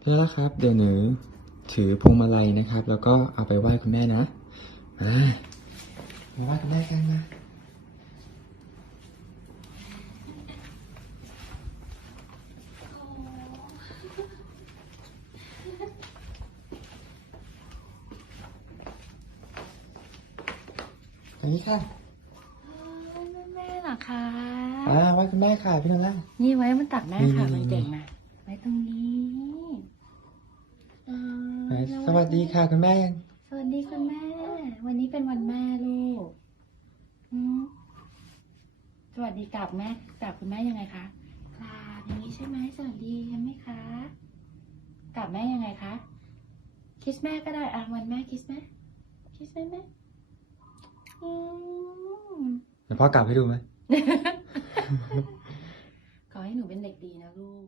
แล้วล่ะครับ เดี๋ยวหนูถือพวงมาลัยนะครับ แล้วก็เอาไปไหว้คุณแม่นะอ่ามาไหว้คุณแม่กันมาตรงนี้ค่ะแม่เหรอคะอ่าไหว้คุณแม่ค่ะพี่นนท์ล่ะ นี่ไว้มันตักแม่ค่ะนี่ไว้เก่งมาไว้ตรงนี้อ่าไหน สวัสดีค่ะคุณแม่ยังสวัสดีคุณแม่ วันนี้เป็นวันแม่ลูกอืมสวัสดีกลับแม่กลับคุณแม่ยังไงคะกราบอย่างนี้ใช่ไหมสวัสดีใช่ไหมคะกลับแม่ยังไงคะคิสแม่ก็ได้อะวันแม่คิสแม่คิสแม่แม่อืมเดี๋ยวพ่อกลับให้ดูไหมขอให้หนูเป็นเด็กดีนะลูก